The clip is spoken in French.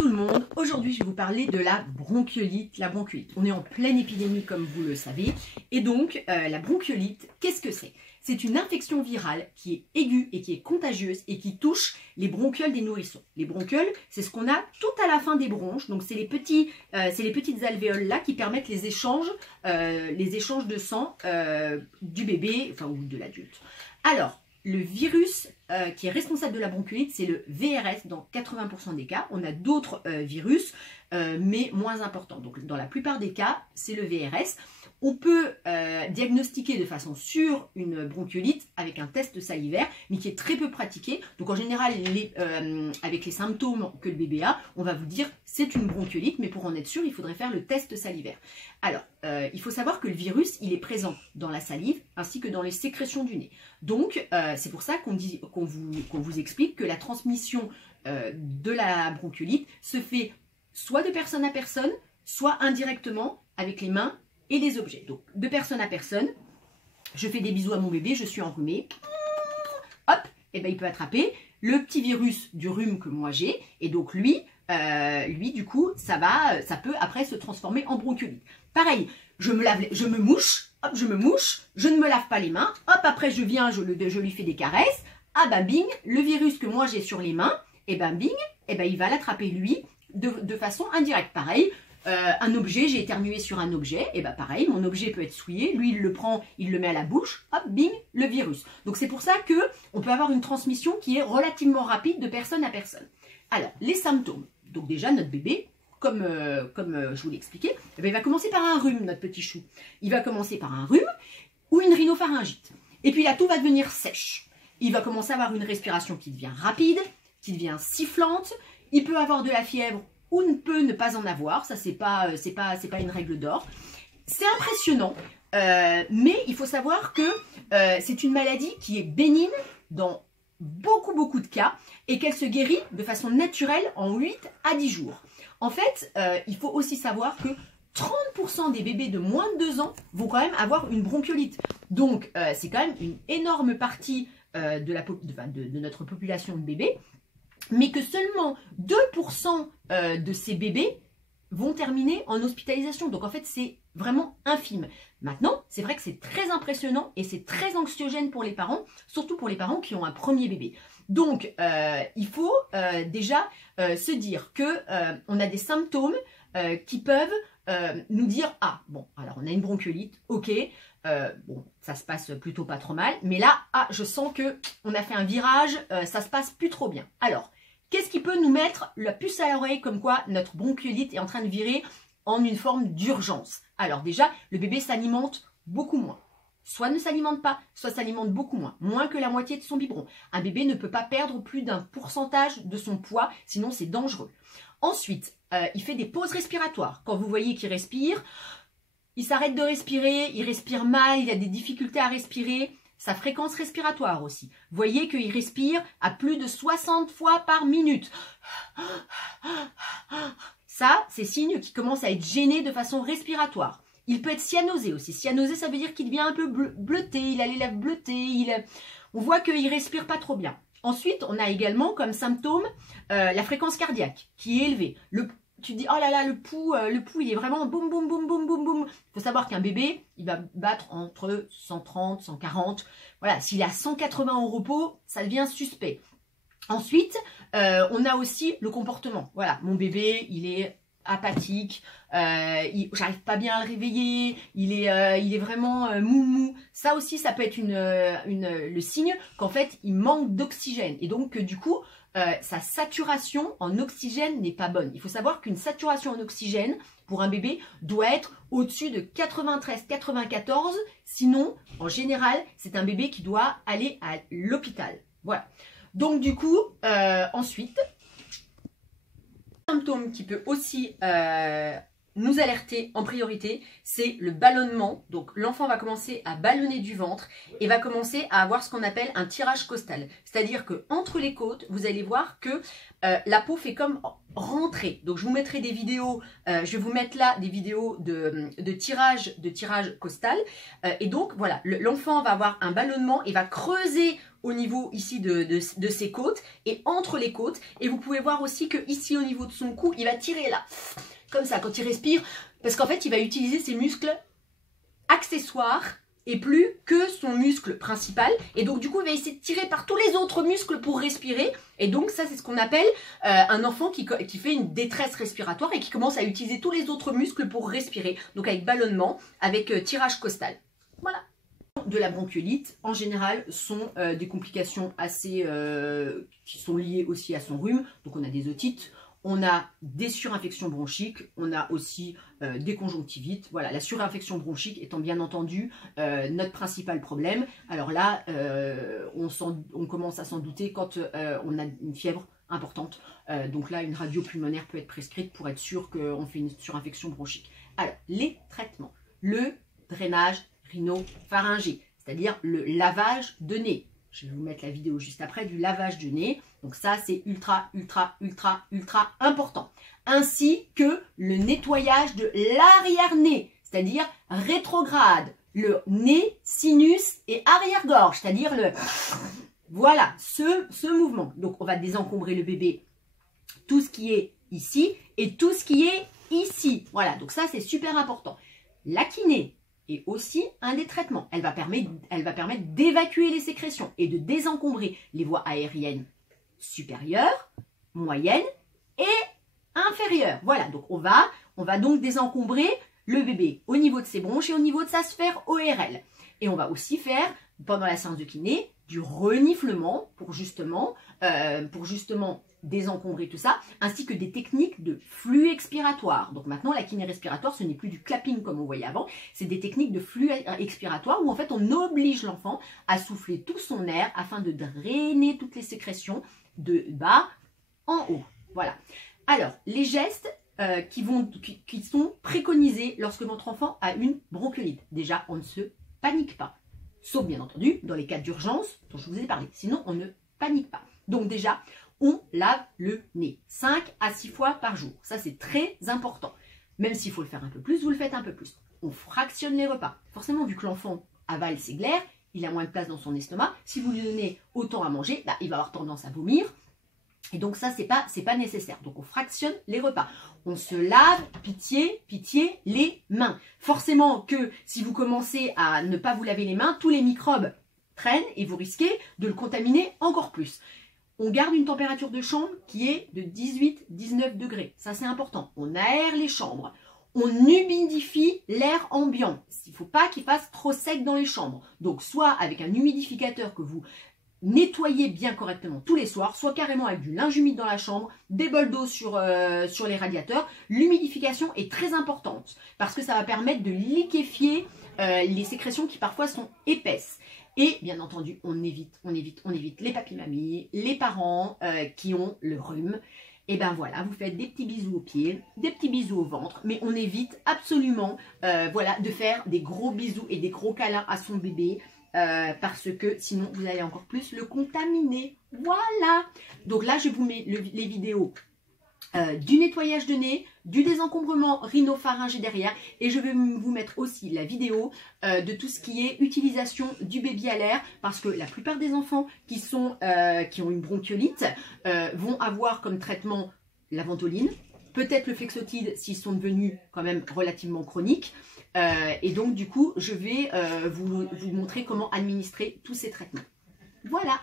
tout le monde, aujourd'hui je vais vous parler de la bronchiolite. La bronchiolite, on est en pleine épidémie comme vous le savez, et donc la bronchiolite, qu'est-ce que c'est? C'est une infection virale qui est aiguë et qui est contagieuse et qui touche les bronchioles des nourrissons. Les bronchioles, c'est ce qu'on a tout à la fin des bronches, donc c'est les petites alvéoles là qui permettent les échanges de sang du bébé, enfin ou de l'adulte. Alors, le virus qui est responsable de la bronchiolite, c'est le VRS dans 80% des cas. On a d'autres virus, mais moins importants. Donc, dans la plupart des cas, c'est le VRS. On peut diagnostiquer de façon sûre une bronchiolite avec un test salivaire, mais qui est très peu pratiqué. Donc, en général, avec les symptômes que le bébé a, on va vous dire c'est une bronchiolite, mais pour en être sûr, il faudrait faire le test salivaire. Alors, il faut savoir que le virus, il est présent dans la salive ainsi que dans les sécrétions du nez. Donc, c'est pour ça qu'on vous explique que la transmission de la bronchiolite se fait soit de personne à personne, soit indirectement avec les mains et les objets. Donc, de personne à personne, je fais des bisous à mon bébé, je suis enrhumée. Hop, et ben, il peut attraper le petit virus du rhume que moi j'ai. Et donc, lui du coup, ça peut après se transformer en bronchiolite. Pareil, je me mouche, hop, je ne me lave pas les mains. Hop, après, je viens, je lui fais des caresses. Ah ben, bing, le virus que moi j'ai sur les mains, et ben, bing, et ben, il va l'attraper lui de façon indirecte. Pareil. Un objet, j'ai éternué sur un objet, et bien pareil, mon objet peut être souillé, lui il le prend, il le met à la bouche, hop, bing, le virus. Donc c'est pour ça qu'on peut avoir une transmission qui est relativement rapide de personne à personne. Alors, les symptômes. Donc déjà, notre bébé, comme je vous l'ai expliqué, eh bien, il va commencer par un rhume, notre petit chou. Il va commencer par un rhume ou une rhinopharyngite. Et puis là, tout va devenir sèche. Il va commencer à avoir une respiration qui devient rapide, qui devient sifflante. Il peut avoir de la fièvre ou ne peut ne pas en avoir, ça c'est pas une règle d'or. C'est impressionnant, mais il faut savoir que c'est une maladie qui est bénigne dans beaucoup de cas et qu'elle se guérit de façon naturelle en 8 à 10 jours. En fait, il faut aussi savoir que 30% des bébés de moins de 2 ans vont quand même avoir une bronchiolite. Donc c'est quand même une énorme partie de notre population de bébés, mais que seulement 2% de ces bébés vont terminer en hospitalisation. Donc en fait, c'est vraiment infime. Maintenant, c'est vrai que c'est très impressionnant et c'est très anxiogène pour les parents, surtout pour les parents qui ont un premier bébé. Donc, il faut déjà se dire qu'on a des symptômes qui peuvent nous dire « Ah, bon, alors on a une bronchiolite, ok, bon, ça se passe plutôt pas trop mal, mais là, ah, je sens qu'on a fait un virage, ça se passe plus trop bien. » Alors, qu'est-ce qui peut nous mettre la puce à l'oreille comme quoi notre bronchiolite est en train de virer en une forme d'urgence? Alors déjà, le bébé s'alimente beaucoup moins. Soit ne s'alimente pas, soit s'alimente beaucoup moins. Moins que la moitié de son biberon. Un bébé ne peut pas perdre plus d'un pourcentage de son poids, sinon c'est dangereux. Ensuite, il fait des pauses respiratoires. Quand vous voyez qu'il respire, il s'arrête de respirer, il respire mal, il a des difficultés à respirer. Sa fréquence respiratoire aussi. Vous voyez qu'il respire à plus de 60 fois par minute. Ça, c'est signe qu'il commence à être gêné de façon respiratoire. Il peut être cyanosé aussi. Cyanosé, ça veut dire qu'il devient un peu bleuté, il a les lèvres bleutées, on voit qu'il ne respire pas trop bien. Ensuite, on a également comme symptôme la fréquence cardiaque qui est élevée. Tu te dis, oh là là, le pouls, il est vraiment boum, boum, boum, boum, boum, boum. Il faut savoir qu'un bébé, il va battre entre 130, 140. Voilà, s'il est à 180 au repos, ça devient suspect. Ensuite, on a aussi le comportement. Voilà, mon bébé, il est apathique, j'arrive pas bien à le réveiller, il est vraiment mou. Ça aussi, ça peut être le signe qu'en fait, il manque d'oxygène. Et donc, du coup, sa saturation en oxygène n'est pas bonne. Il faut savoir qu'une saturation en oxygène pour un bébé doit être au-dessus de 93-94. Sinon, en général, c'est un bébé qui doit aller à l'hôpital. Voilà. Donc du coup, ensuite, un symptôme qui peut aussi nous alerter en priorité, c'est le ballonnement. Donc l'enfant va commencer à ballonner du ventre et va commencer à avoir ce qu'on appelle un tirage costal. C'est-à-dire que entre les côtes, vous allez voir que la peau fait comme rentrer. Donc je vous mettrai des vidéos, je vais vous mettre là des vidéos de tirage costal. Et donc voilà, l'enfant va avoir un ballonnement et va creuser au niveau ici de ses côtes et entre les côtes. Et vous pouvez voir aussi que ici au niveau de son cou, il va tirer là, comme ça, quand il respire. Parce qu'en fait, il va utiliser ses muscles accessoires et plus que son muscle principal. Et donc, du coup, il va essayer de tirer par tous les autres muscles pour respirer. Et donc, ça, c'est ce qu'on appelle un enfant qui fait une détresse respiratoire et qui commence à utiliser tous les autres muscles pour respirer. Donc, avec ballonnement, avec tirage costal. Voilà. De la bronchiolite, en général, sont des complications assez qui sont liées aussi à son rhume. Donc, on a des otites. On a des surinfections bronchiques, on a aussi des conjonctivites. Voilà, la surinfection bronchique étant bien entendu notre principal problème. Alors là, on commence à s'en douter quand on a une fièvre importante. Donc là, une radio pulmonaire peut être prescrite pour être sûr qu'on fait une surinfection bronchique. Alors, les traitements. Le drainage rhinopharyngé, c'est-à-dire le lavage de nez. Je vais vous mettre la vidéo juste après du lavage de nez. Donc ça, c'est ultra important. Ainsi que le nettoyage de l'arrière-nez, c'est-à-dire rétrograde, le nez, sinus et arrière-gorge, c'est-à-dire le... Voilà, ce mouvement. Donc on va désencombrer le bébé, tout ce qui est ici et tout ce qui est ici. Voilà, donc ça, c'est super important. La kiné est aussi un des traitements. Elle va permettre d'évacuer les sécrétions et de désencombrer les voies aériennes supérieures, moyennes et inférieures. Voilà, donc on va donc désencombrer le bébé au niveau de ses bronches et au niveau de sa sphère ORL. Et on va aussi faire, pendant la séance de kiné, du reniflement pour justement désencombrer tout ça, ainsi que des techniques de flux expiratoire. Donc maintenant, la kiné respiratoire, ce n'est plus du clapping comme on voyait avant, c'est des techniques de flux expiratoire où en fait on oblige l'enfant à souffler tout son air afin de drainer toutes les sécrétions de bas en haut. Voilà. Alors, les gestes qui sont préconisés lorsque votre enfant a une bronchiolite. Déjà, on ne se panique pas. Sauf bien entendu dans les cas d'urgence dont je vous ai parlé. Sinon, on ne panique pas. Donc déjà, on lave le nez 5 à 6 fois par jour. Ça, c'est très important. Même s'il faut le faire un peu plus, vous le faites un peu plus. On fractionne les repas. Forcément, vu que l'enfant avale ses glaires, il a moins de place dans son estomac. Si vous lui donnez autant à manger, bah, il va avoir tendance à vomir. Et donc ça, c'est pas nécessaire. Donc on fractionne les repas. On se lave, pitié, les mains. Forcément que si vous commencez à ne pas vous laver les mains, tous les microbes traînent et vous risquez de le contaminer encore plus. On garde une température de chambre qui est de 18-19 degrés. Ça, c'est important. On aère les chambres. On humidifie l'air ambiant. Il ne faut pas qu'il fasse trop sec dans les chambres. Donc, soit avec un humidificateur que vous nettoyez bien correctement tous les soirs, soit carrément avec du linge humide dans la chambre, des bols d'eau sur les radiateurs. L'humidification est très importante parce que ça va permettre de liquéfier les sécrétions qui parfois sont épaisses. Et bien entendu, on évite les papis-mamies, les parents qui ont le rhume. Et ben voilà, vous faites des petits bisous aux pieds, des petits bisous au ventre, mais on évite absolument voilà, de faire des gros bisous et des gros câlins à son bébé parce que sinon vous allez encore plus le contaminer. Voilà. Donc là, je vous mets les vidéos du nettoyage de nez, du désencombrement rhinopharyngé derrière, et je vais vous mettre aussi la vidéo de tout ce qui est utilisation du baby à l'air, parce que la plupart des enfants qui ont une bronchiolite vont avoir comme traitement la ventoline, peut-être le flexotide s'ils sont devenus quand même relativement chroniques, et donc du coup je vais vous montrer comment administrer tous ces traitements. Voilà.